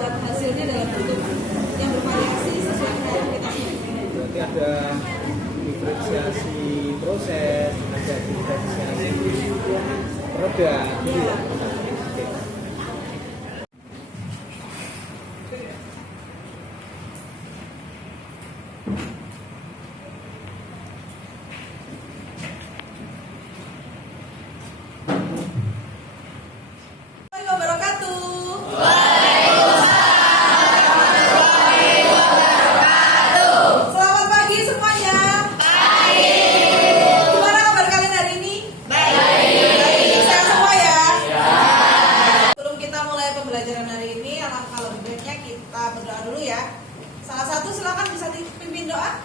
buat hasilnya dalam bentuk yang bervariasi sesuai dengan kita. Berarti ada diferensiasi proses, ada diferensiasi produk, gitu ya. Oke. Salah satu silakan bisa dipimpin doa.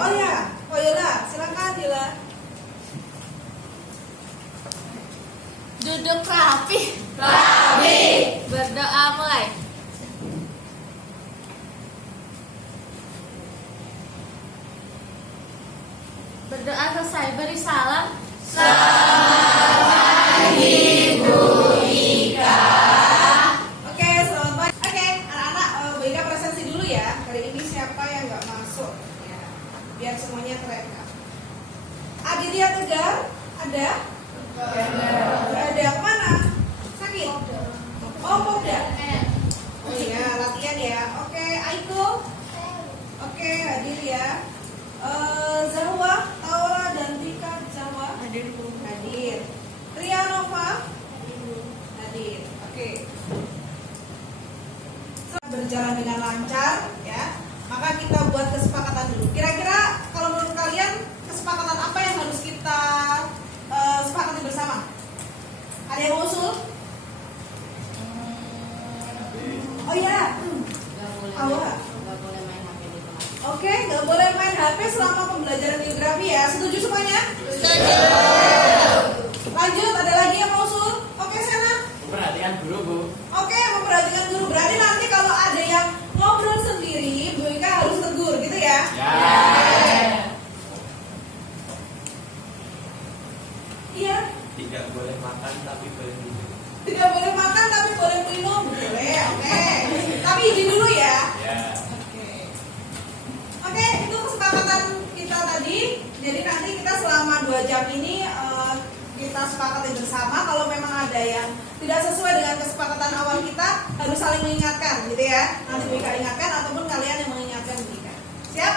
Oh ya, Yola, silakan Yola. Duduk rapi. Berdoa mulai. Berdoa selesai, beri salam. Biar semuanya terekam. Aditya Tegar, ada? Ada kemana? Sakit? Oh, Popda. Oh iya, latihan ya. Oke, Aiko. Oke, hadir ya. Zahwa, Taura dan Tika Jawa. Hadir. Ria Nova. Hadir. Oke. Berjalan dengan lancar ya. Maka kita buat kesepakatan dulu. Kira-kira kalau menurut kalian kesepakatan apa yang harus kita sepakati bersama? Ada yang usul? Oh iya. Gak boleh main HP di kelas. Oke, nggak boleh main HP selama pembelajaran geografi ya. Setuju semuanya? Setuju. Lanjut, ada lagi yang mau usul? Oke, Sena. Memperhatikan guru, Bu. Oke, memperhatikan guru. Berarti nanti kalau ada yang ngobrol sendiri, Bu Ika harus tegur, gitu ya? Iya. Tidak boleh makan tapi boleh minum. Tidak boleh makan tapi boleh minum. Boleh, oke. Tapi izin dulu ya. Oke, itu kesepakatan kita tadi. Jadi nanti kita selama 2 jam ini kita sepakati bersama. Kalau memang ada yang tidak sesuai dengan kesepakatan awal kita, harus saling mengingatkan, gitu ya. Nanti Bu Ika ingatkan ataupun kalian yang mengingatkan Bu Ika. Siap?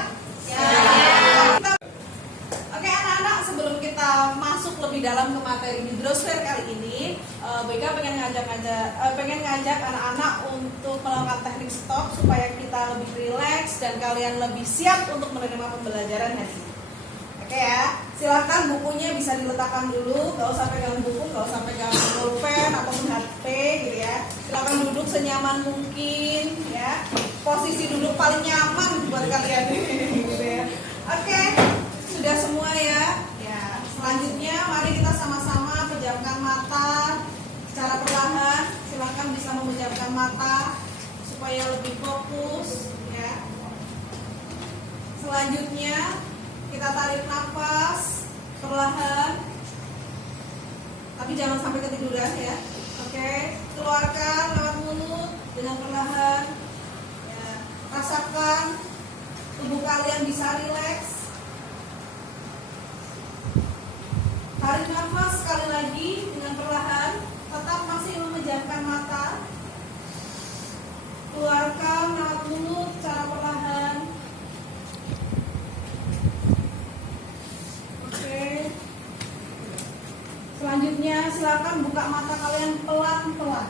Siap. Oke anak-anak, sebelum kita masuk lebih dalam ke materi hidrosfer kali ini, Bu Ika pengen ngajak anak-anak untuk melakukan teknik stop supaya kita lebih rileks dan kalian lebih siap untuk menerima pembelajaran hari ini. Oke ya, silakan bukunya bisa diletakkan dulu, nggak usah pegang buku, nggak usah pegang pulpen ataupun HP gitu ya. Silakan duduk senyaman mungkin ya, posisi duduk paling nyaman buat kalian gitu ya. Oke, sudah semua ya. Ya, selanjutnya mari kita sama-sama pejamkan mata secara perlahan. Silakan bisa memejamkan mata supaya lebih fokus ya. Selanjutnya kita tarik nafas perlahan, tapi jangan sampai ketiduran ya. Oke, keluarkan lewat mulut dengan perlahan. Ya, rasakan tubuh kalian bisa rileks. Tarik nafas sekali lagi dengan perlahan, tetap masih memejamkan mata. Keluarkan lewat mulut secara perlahan. Selanjutnya silakan buka mata kalian pelan-pelan.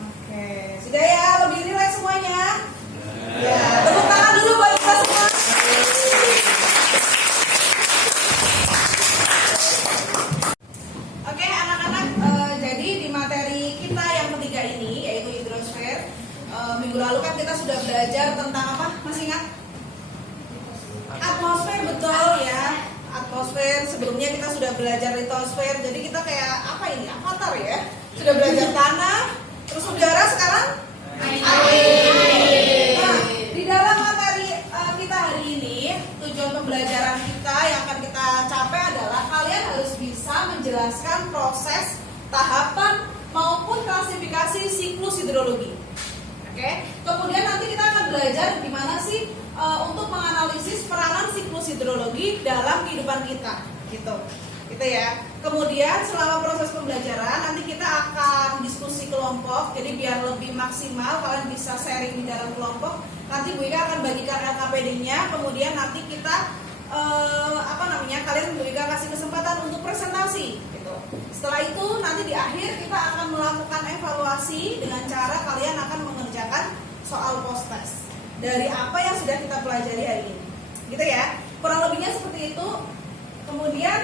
Oke, sudah ya, lebih rileks semuanya. Ya, tepuk tangan dulu buat kita semua. Oke, anak-anak, jadi di materi kita yang ketiga ini yaitu hidrosfer. Minggu lalu kan kita sudah belajar tentang apa? Masih ingat? Atmosfer, betul ya. Atmosfer, sebelumnya kita sudah belajar litosfer. Jadi kita kayak apa ini? Avatar ya. Sudah belajar tanah, terus udara, sekarang air. Nah, di dalam materi kita hari ini, tujuan pembelajaran kita yang akan kita capai adalah kalian harus bisa menjadi menjelaskan proses, tahapan maupun klasifikasi siklus hidrologi. Oke, kemudian nanti kita akan belajar gimana sih untuk menganalisis peranan siklus hidrologi dalam kehidupan kita, gitu ya. Kemudian selama proses pembelajaran nanti kita akan diskusi kelompok, jadi biar lebih maksimal kalian bisa sharing di dalam kelompok. Nanti Bu Ika akan bagikan LKPD-nya, kemudian nanti kita kalian Bu Ika kasih kesempatan untuk presentasi, gitu. Setelah itu nanti di akhir kita akan melakukan evaluasi dengan cara kalian akan mengerjakan soal post test dari apa yang sudah kita pelajari hari ini, gitu ya. Kurang lebihnya seperti itu. Kemudian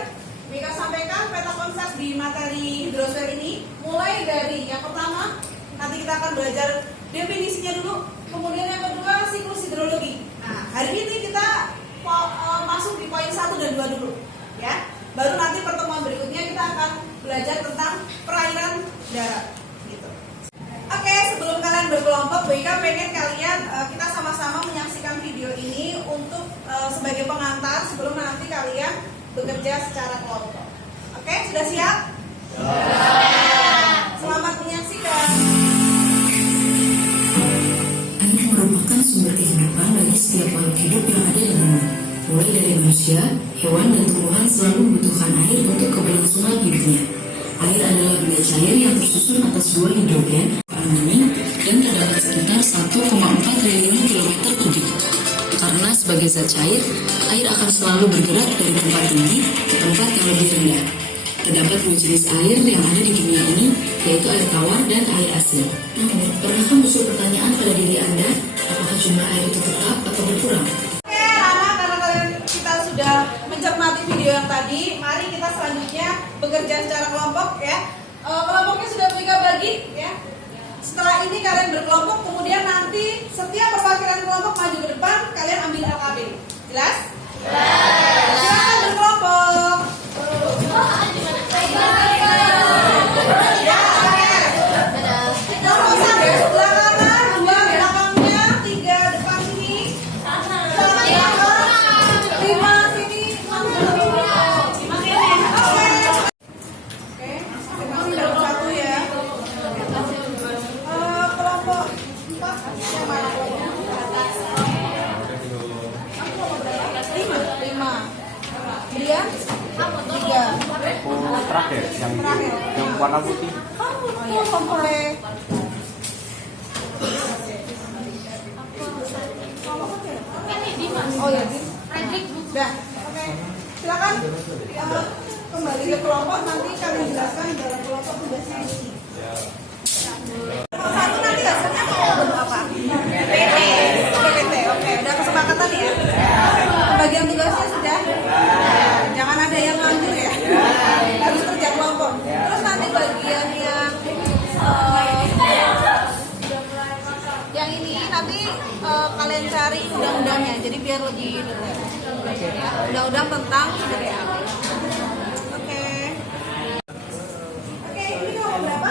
Bu Ika sampaikan peta konsep di materi hidrosfer ini, mulai dari yang pertama nanti kita akan belajar definisinya dulu, kemudian yang kedua siklus hidrologi. Nah, hari ini kita masuk di poin 1 dan 2 dulu, ya. Baru nanti pertemuan berikutnya kita akan belajar tentang perairan darat, gitu. Oke, sebelum kalian berkelompok, Bu Ika pengen kalian kita sama-sama menyaksikan video ini untuk sebagai pengantar sebelum nanti kalian bekerja secara kelompok. Oke, sudah siap? Selamat menyaksikan. Air merupakan sumber kehidupan bagi setiap makhluk hidup yang ada di bumi. Mulai dari manusia, hewan, dan tumbuhan selalu membutuhkan air untuk keberlangsungan hidupnya. Air adalah benda cair yang tersusun atas dua hidrogen, aluminium, dan terdapat sekitar 1,4 triliun kilometer kubik. Karena sebagai zat cair, air akan selalu bergerak dari tempat tinggi ke tempat yang lebih rendah. Terdapat dua jenis air yang ada di dunia ini, yaitu air tawar dan air asin. Namun, pernahkah muncul pertanyaan pada diri Anda, apakah jumlah air itu tetap atau berkurang? Oke, Rana, karena kita sudah mencermati video yang tadi, mari kita selanjutnya bekerja secara kelompok, ya. Kelompoknya sudah Bu Ika bagi, ya. Setelah ini kalian berkelompok, kemudian nanti setiap perwakilan kelompok maju ke depan, kalian ambil LKB. Jelas? Silakan berkelompok. Ya, nomor 1 sebelah kanan, 2 belakangnya, 3 depan sini, 5 sini, 6 Oke, nomor 1 ya. Kelompok 4 yang mana kelompok? 5. Dia 3. Terakhir yang warna putih. Oke. Oh ya, Fredrik Dah, oke. Silakan kembali ke kelompok, nanti kami jelaskan dalam kelompok tugasnya ini. Satu nanti hasilnya mau bentuk apa? PPT, oke. Udah kesepakatan ya? Bagian tugasnya sudah? Jangan ada yang nganggur ya. Harus kerja kelompok. Terus nanti bagian yang ini nanti kalian cari undang-undangnya, jadi biar lebih detail. Ya, undang-undang tentang sumber daya air. Oke. Oke, ini kelompok berapa?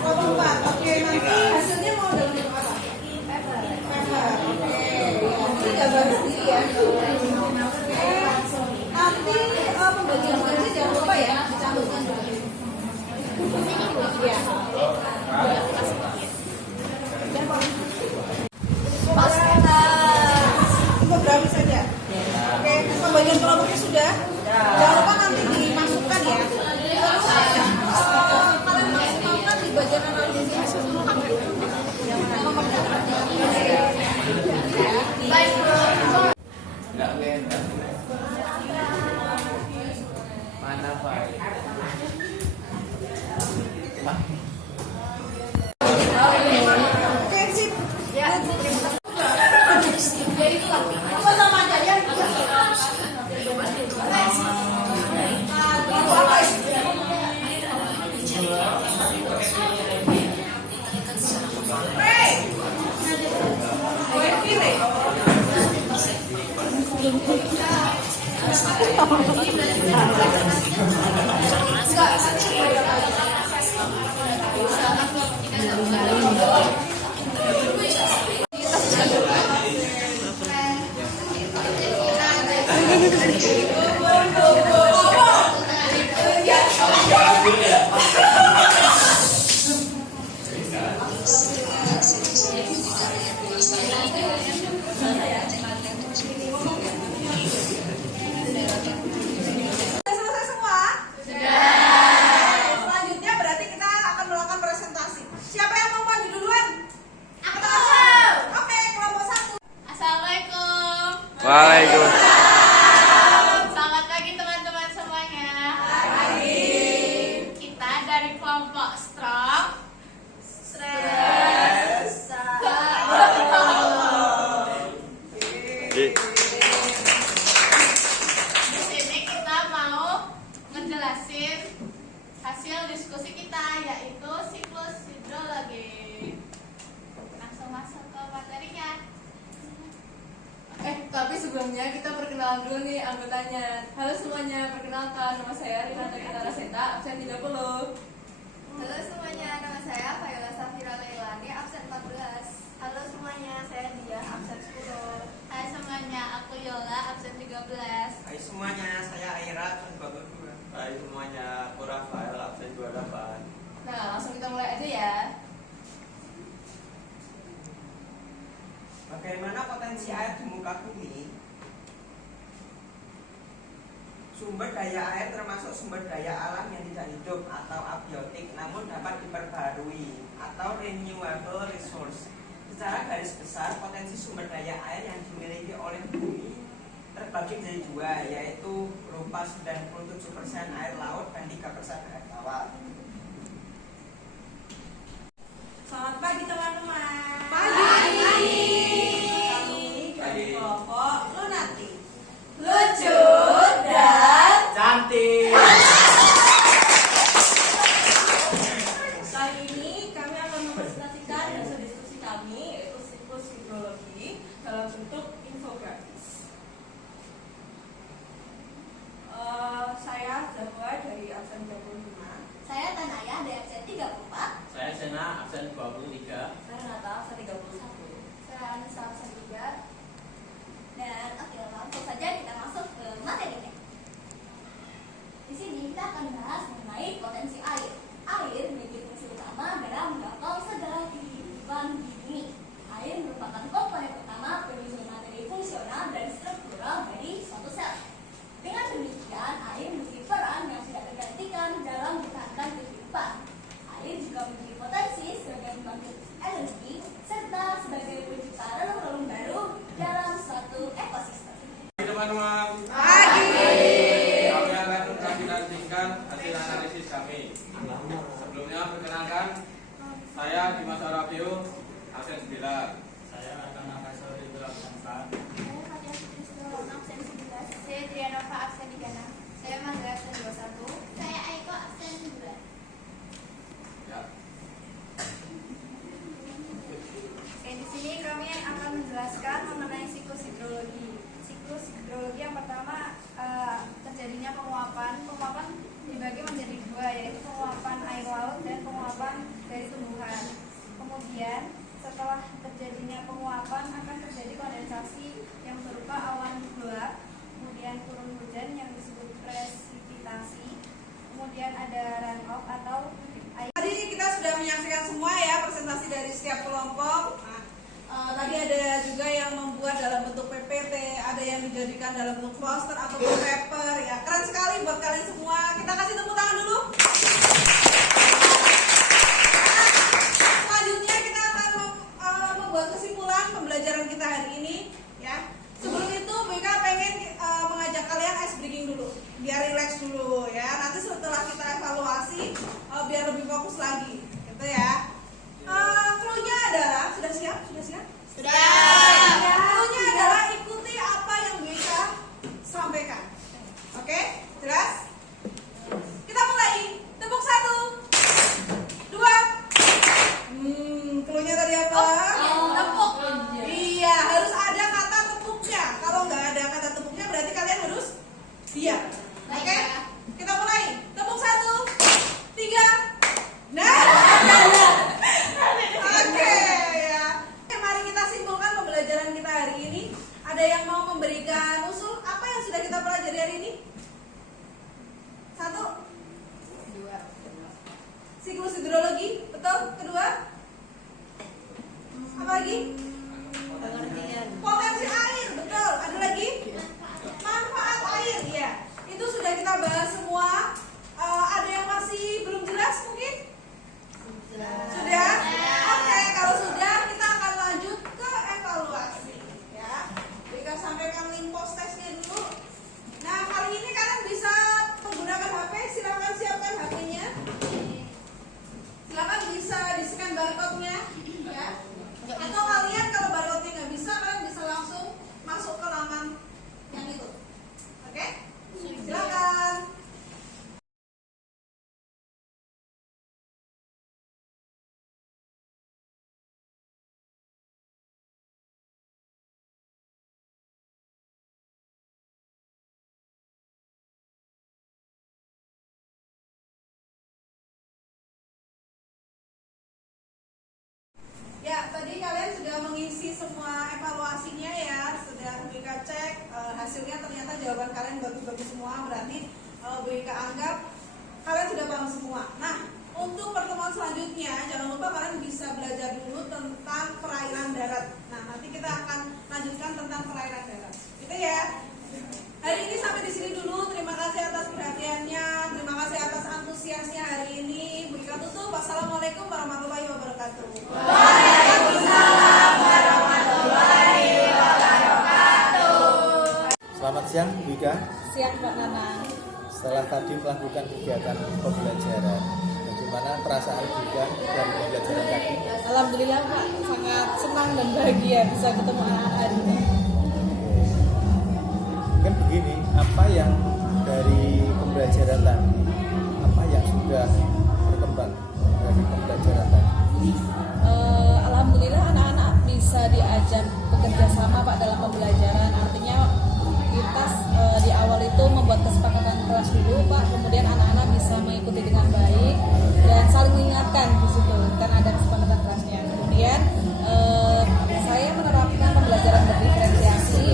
Kelompok 4. Oke, nanti hasilnya mau dalam bentuk apa? Paper. Oke. Ini gambar sendiri ya. Oke. Nanti pembagian tugasnya jangan lupa ya, dicantumkan dulu. Iya. Fotografi saja. Oke, pembagian kelompoknya sudah. Jangan lupa nanti dimasukkan ya. Terus kalian maksimalkan di bagian analisisnya sebelum Mana Pak? Oke, sip. Ya. Apa sama aja ya? jelasin hasil diskusi kita, yaitu siklus hidrologi. Langsung masuk ke materinya. Tapi sebelumnya kita perkenalan dulu nih anggotanya. Halo semuanya, perkenalkan nama saya Rina Tagita Rasenta, absen 30. Halo semuanya, nama saya Fayula Safira Leilani, absen 14. Halo semuanya, saya Dia, absen 10. Hai semuanya, aku Yola, absen 13. Hai semuanya, saya Aira, absen 22. Hai semuanya, aku Rafael, absen 28. Nah, langsung kita mulai aja ya. Bagaimana potensi air di muka bumi? Sumber daya air termasuk sumber daya alam yang tidak hidup atau abiotik namun dapat diperbarui atau renewable resource. Secara garis besar, potensi sumber daya air yang dimiliki oleh bumi terbagi menjadi dua, yaitu berupa 97% air laut dan 3% air tawar. Selamat pagi teman-teman. Pagi. Kami kelompok Lunati. Lucu dan Cantik. kali ini kami akan mempresentasikan hasil diskusi kami, yaitu siklus hidrologi dalam bentuk infografis. Saya Zahwa dari absen 25. Saya Tanaya, dari absen 34. Saya Sena, absen 23. Saya Nata, absen 31. Saya Anissa, absen 3. Dan oke, langsung saja kita masuk ke materinya. Di sini kita akan bahas mengenai potensi air. Air memiliki fungsi utama dalam mendorong segala kehidupan di bumi. Air merupakan komponen utama penyusun materi fungsional dan struktural dari suatu sel. Dengan demikian, air memiliki peran yang tidak tergantikan dalam mempertahankan kehidupan. Air juga memiliki potensi sebagai pembangkit energi serta sebagai pencipta relung-relung baru dalam suatu ekosistem. Teman-teman, Pagi. kami akan mempresentasikan hasil analisis kami. Sebelumnya perkenalkan, saya Dimas Arafio, absen 9. Saya akan Akasari itu absen 4. Saya Fatia Sutrisno, absen 11. Saya Trianova, absen 36. Saya Maga, absen 21. Saya Aiko, absen 9. Ya. Oke, di sini kami akan menjelaskan mengenai siklus hidrologi. Siklus hidrologi yang pertama terjadinya penguapan. Penguapan dibagi menjadi dua, yaitu penguapan air laut dan penguapan dari tumbuhan. Kemudian setelah terjadinya penguapan akan terjadi kondensasi yang berupa awan gelap, kemudian turun hujan yang disebut presipitasi, kemudian ada runoff atau air. Tadi kita sudah menyaksikan semua ya presentasi dari setiap kelompok. Tadi ada juga yang membuat dalam bentuk PPT, ada yang dijadikan dalam bentuk poster atau paper ya. Keren sekali buat kalian semua. Kita kasih tepuk tangan dulu. Selanjutnya kita akan membuat kesimpulan pembelajaran kita hari ini ya. Sebelum itu BK pengen mengajak kalian ice breaking dulu, biar relax dulu ya. Nanti setelah kita evaluasi biar lebih fokus lagi, gitu ya. Cluenya adalah sudah siap? Sudah. Cluenya adalah ikuti apa yang BK sampaikan. Oke, jelas? Kita mulai. Tepuk 1, 2. Cluenya tadi apa? Tepuk. Iya, harus ada kata tepuknya. Kalau nggak ada kata tepuknya berarti kalian harus diam. Oke? Kita mulai. Tepuk 1, 3. Nah, Ya, tadi kalian sudah mengisi semua evaluasinya ya, sudah Bika cek hasilnya ternyata jawaban kalian bagus-bagus semua, berarti Bika anggap kalian sudah paham semua. Nah, untuk pertemuan selanjutnya jangan lupa kalian bisa belajar dulu tentang perairan darat. Nah, nanti kita akan lanjutkan tentang perairan darat. Gitu ya. Hari ini sampai di sini dulu. Terima kasih atas perhatiannya, terima kasih atas antusiasnya hari ini. Bika tutup. Wassalamualaikum warahmatullahi wabarakatuh. Selamat siang, Bika. Siang Mbak Nana. Setelah tadi melakukan kegiatan pembelajaran, bagaimana perasaan Bika dari pembelajaran tadi? Alhamdulillah Pak, sangat senang dan bahagia bisa ketemu anak-anak hari ini. Mungkin begini, apa yang dari pembelajaran tadi, apa yang sudah berkembang dari pembelajaran tadi? Alhamdulillah anak-anak bisa diajak bekerja sama Pak dalam pembelajaran. Artinya kita di awal itu membuat kesepakatan kelas dulu Pak, kemudian anak-anak bisa mengikuti dengan baik dan saling mengingatkan di situ kan ada kesepakatan kelasnya. Kemudian saya menerapkan pembelajaran berdiferensiasi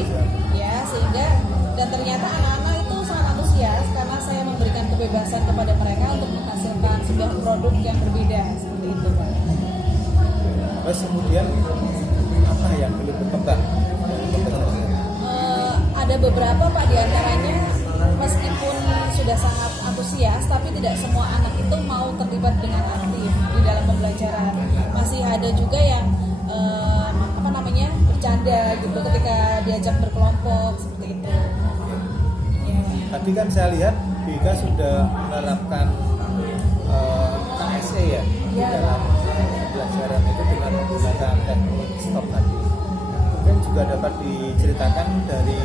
ya, sehingga dan ternyata anak-anak itu sangat antusias karena saya memberikan kebebasan kepada mereka untuk menghasilkan sebuah produk yang berbeda seperti itu Pak. Terus kemudian apa yang belum berkembang dari pembelajaran? Ada beberapa Pak, diantaranya meskipun sudah sangat antusias tapi tidak semua anak itu mau terlibat dengan aktif di dalam pembelajaran. Masih ada juga yang bercanda gitu ketika diajak berkelompok seperti itu ya. Tadi kan saya lihat Bika sudah menerapkan KSE ya, di dalam pembelajaran itu dengan menggunakan teknologi stop tadi. Mungkin juga dapat diceritakan dari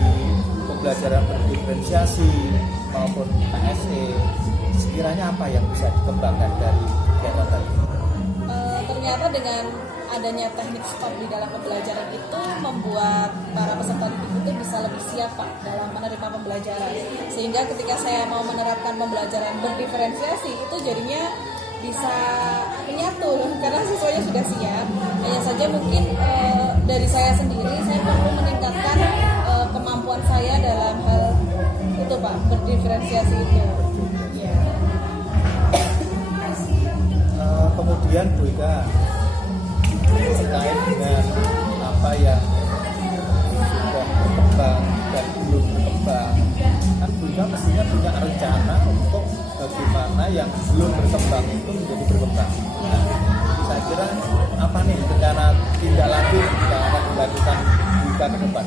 pembelajaran berdiferensiasi maupun KSE, sekiranya apa yang bisa dikembangkan dari kegiatan tadi? Ternyata dengan adanya teknik stop di dalam pembelajaran itu membuat para peserta didik itu bisa lebih siap Pak dalam menerima pembelajaran, sehingga ketika saya mau menerapkan pembelajaran berdiferensiasi itu jadinya bisa menyatu karena siswanya sudah siap. Hanya saja mungkin dari saya sendiri saya perlu meningkatkan kemampuan saya dalam hal itu Pak, berdiferensiasi itu ya. Kemudian Bika terkait dengan apa yang sudah berkembang dan belum berkembang, kan Bika mestinya punya rencana untuk bagaimana yang belum berkembang itu menjadi berkembang. Nah, saya kira apa nih rencana tindak lanjut yang akan dilakukan Bika ke depan?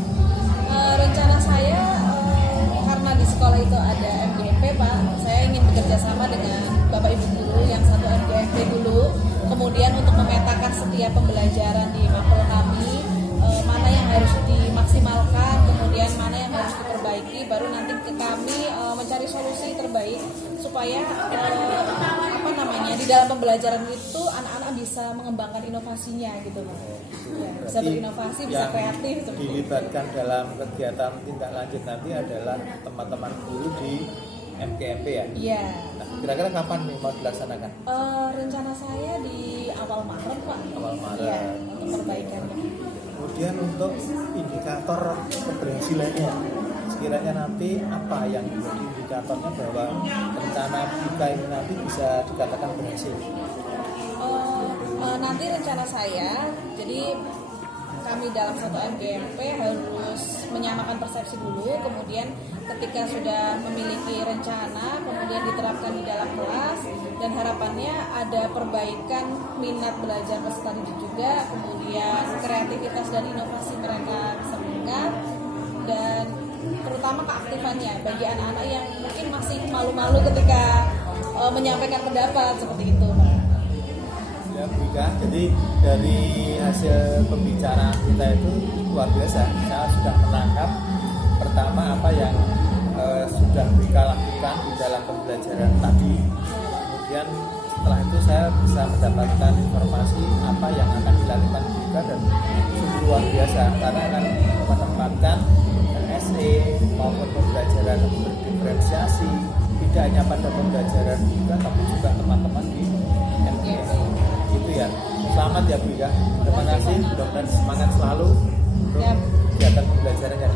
Rencana saya karena di sekolah itu ada MGMP Pak, saya ingin bekerja sama dengan Bapak Ibu guru yang satu MGMP dulu, kemudian untuk memetakan setiap pembelajaran di mapel kami, mana yang harus dimaksimalkan, kemudian mana yang harus diperbaiki, baru nanti ke kami mencari solusi terbaik supaya di dalam pembelajaran itu anak-anak bisa mengembangkan inovasinya gitu Pak. Ya, bisa berinovasi, bisa kreatif seperti itu. Dilibatkan dalam kegiatan tindak lanjut nanti adalah teman-teman guru di MGMP ya? Iya. Nah, kira-kira kapan nih mau dilaksanakan? Rencana saya di awal Maret Pak. Awal Maret. Iya, untuk perbaikannya. Kemudian untuk indikator keberhasilannya, sekiranya nanti apa yang menjadi indikatornya bahwa rencana Bika ini nanti bisa dikatakan berhasil? Nanti rencana saya, jadi kami dalam satu MGMP harus menyamakan persepsi dulu, kemudian ketika sudah memiliki rencana, kemudian diterapkan di dalam kelas, dan harapannya ada perbaikan minat belajar peserta didik juga, kemudian kreativitas dan inovasi mereka bisa meningkat, dan terutama keaktifannya bagi anak-anak yang mungkin masih malu-malu ketika menyampaikan pendapat seperti itu Pak. Ya Bika, jadi dari hasil pembicaraan kita itu luar biasa. Saya sudah menangkap pertama apa yang sudah Bika lakukan di dalam pembelajaran tadi. Kemudian setelah itu saya bisa mendapatkan informasi apa yang akan dilakukan Bika, dan sungguh luar biasa karena akan menempatkan SE maupun pembelajaran berdiferensiasi tidak hanya pada pembelajaran Bika tapi juga teman-teman di MGMP. itu ya. Selamat ya Bu Ika. Terima kasih. Mudah-mudahan semangat selalu untuk Siap. kegiatan pembelajaran yang